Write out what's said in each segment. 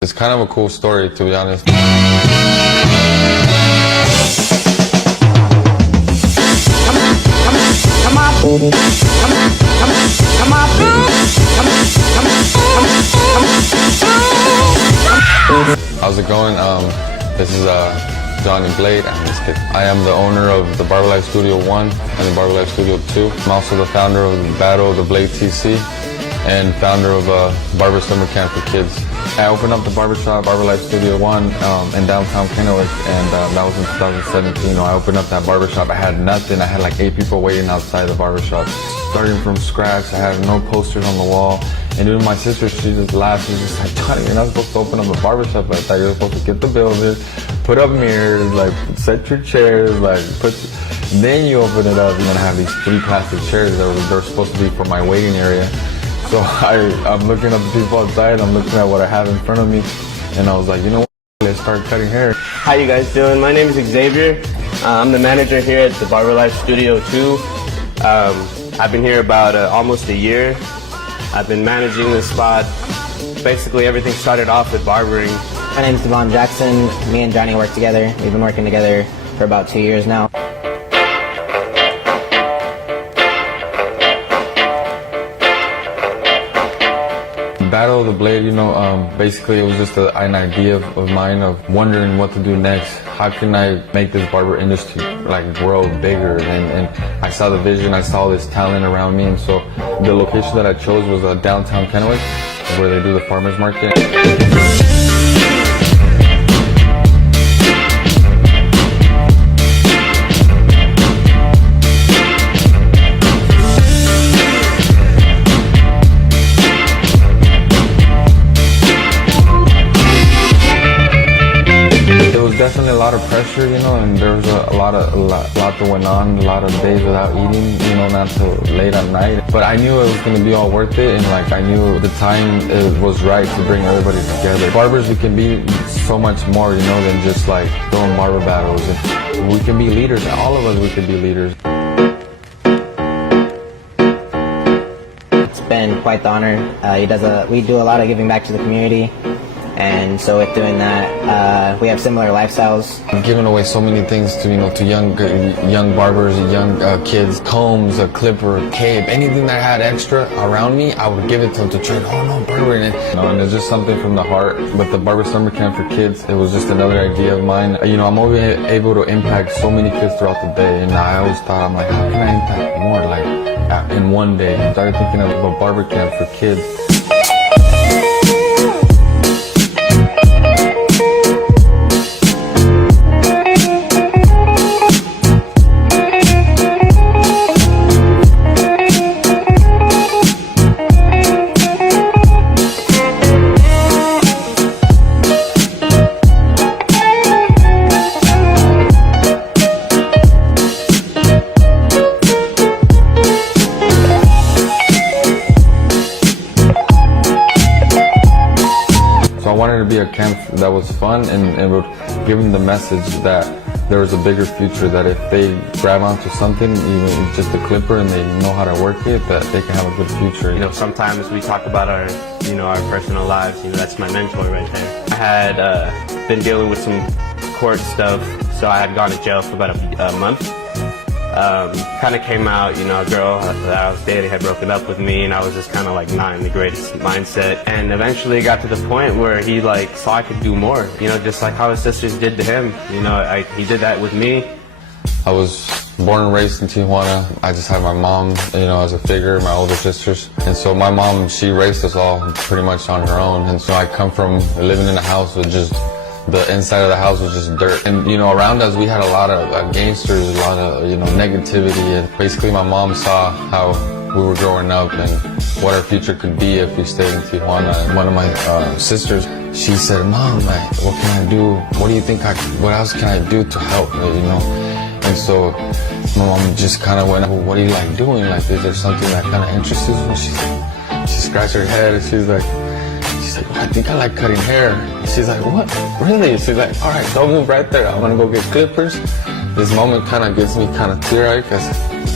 It's kind of a cool story, to be honest. How's it going? This is Jonny Blade. I'm just kidding. I am the owner of the Barber Life Studio 1 and the Barber Life Studio 2. I'm also the founder of the Battle of the Blade TC and founder of Barber Summer Camp for Kids. I opened up the barbershop, Barber Life Studio 1 in downtown Kennewick, and that was in 2017. I opened up that barbershop. I had nothing. I had like 8 people waiting outside the barbershop. Starting from scratch, I had no posters on the wall. And even my sister, she just laughed. She's just like, Johnny, you're not supposed to open up a barbershop like that. You're supposed to get the building, put up mirrors, like set your chairs, like then you open it up. You're gonna have these 3 plastic chairs that they're supposed to be for my waiting area. So I'm looking at the people outside, I'm looking at what I have in front of me, and I was like, you know what, let's start cutting hair. How you guys doing? My name is Xavier. I'm the manager here at the Barber Life Studio 2. I've been here about almost a year. I've been managing this spot. Basically everything started off with barbering. My name is Devon Jackson. Me and Johnny work together. We've been working together for about 2 years now. Battle of the Blade, basically it was just an idea of mine of wondering what to do next. How can I make this barber industry grow bigger? And I saw the vision, I saw this talent around me, and so the location that I chose was downtown Kennewick, where they do the farmers market. Definitely a lot of pressure, and there was a lot that went on, a lot of days without eating, not till late at night. But I knew it was going to be all worth it, and I knew the time it was right to bring everybody together. Barbers, we can be so much more, than just throwing barber battles. And we can be leaders. All of us, we can be leaders. It's been quite the honor. We do a lot of giving back to the community. And so with doing that, we have similar lifestyles. I've given away so many things to young barbers, young kids, combs, a clipper, a cape, anything that I had extra around me, I would give it to them to train. Oh no, barbering it. And it's just something from the heart. With the Barber Summer Camp for Kids, it was just another idea of mine. I'm always able to impact so many kids throughout the day, and I always thought, I'm like, how can I impact more, in one day? I started thinking of a barber camp for kids. I wanted to be a camp that was fun and would give them the message that there was a bigger future, that if they grab onto something, even just a clipper, and they know how to work it, that they can have a good future. Sometimes we talk about our personal lives. That's my mentor right there. I had been dealing with some court stuff, so I had gone to jail for about a month. Kind of came out, a girl that I was dating had broken up with me, and I was just kind of not in the greatest mindset. And eventually it got to the point where he saw I could do more, just like how his sisters did to him. He did that with me. I was born and raised in Tijuana. I just had my mom, as a figure, my older sisters. And so my mom, she raised us all pretty much on her own. And so I come from living in a house with just the inside of the house was just dirt. And, around us, we had a lot of gangsters, a lot of, negativity. And basically, my mom saw how we were growing up and what our future could be if we stayed in Tijuana. And one of my sisters, she said, Mom, what can I do? What do you think what else can I do to help, And so my mom just kind of went, well, what do you like doing? Is there something that kind of interests you? She scratched her head and she's like, I think I like cutting hair. She's like, what? Really? She's like, all right, don't move right there. I'm gonna go get clippers. This moment kind of gets me kind of teary-eyed because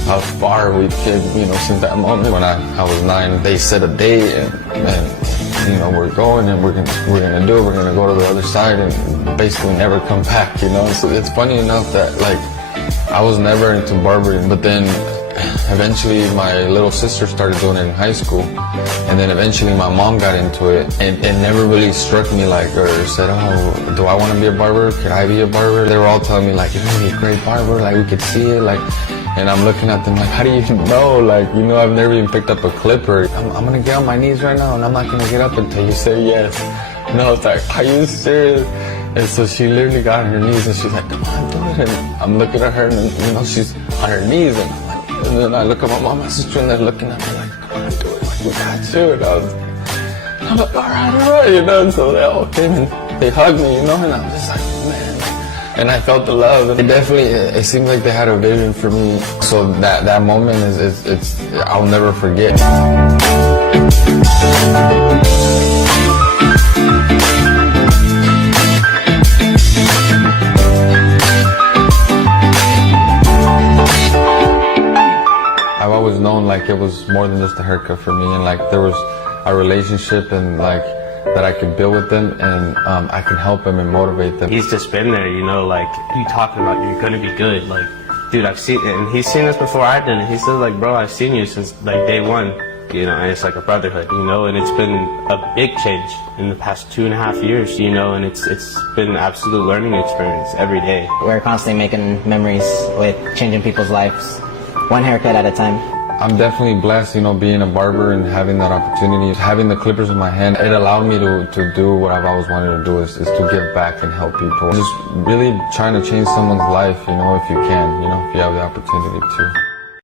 how far we've came, since that moment. When I was 9, they set a date and you know, we're going and we're gonna do it. We're gonna go to the other side and basically never come back, you know. So it's funny enough that like I was never into barbering, but then eventually my little sister started doing it in high school, and then eventually my mom got into it, and it never really struck me like, or said, oh, do I want to be a barber? Could I be a barber? They were all telling me like, you're gonna be a great barber, like we could see it, like, and I'm looking at them like, how do you even know? Like, you know, I've never even picked up a clipper. I'm gonna get on my knees right now, and I'm not gonna get up until you say yes. And I was like, are you serious? And so she literally got on her knees, and she's like, come on, do it. And I'm looking at her, and you know, she's on her knees, and then I look at my mom and sister, and they're looking at me like, come on, do it, like, we got you. And I'm like, all right, you know. And so they all came and they hugged me, you know, and I was just like, man. And I felt the love. And it seemed like they had a vision for me. So that moment it's I'll never forget. I've always known like it was more than just a haircut for me, and like there was a relationship and like that I could build with them, and I can help them and motivate them. He's just been there, you know, like, you talking about you're gonna be good, like, dude, I've seen it, and he's seen us before I did it. He says like, bro, I've seen you since like day one, you know, and it's like a brotherhood, you know, and it's been a big change in the past 2.5 years, you know, and it's been an absolute learning experience every day. We're constantly making memories with changing people's lives, one haircut at a time. I'm definitely blessed, you know, being a barber and having that opportunity. Having the clippers in my hand, it allowed me to do what I've always wanted to do, is to give back and help people. Just really trying to change someone's life, you know, if you can, you know, if you have the opportunity to.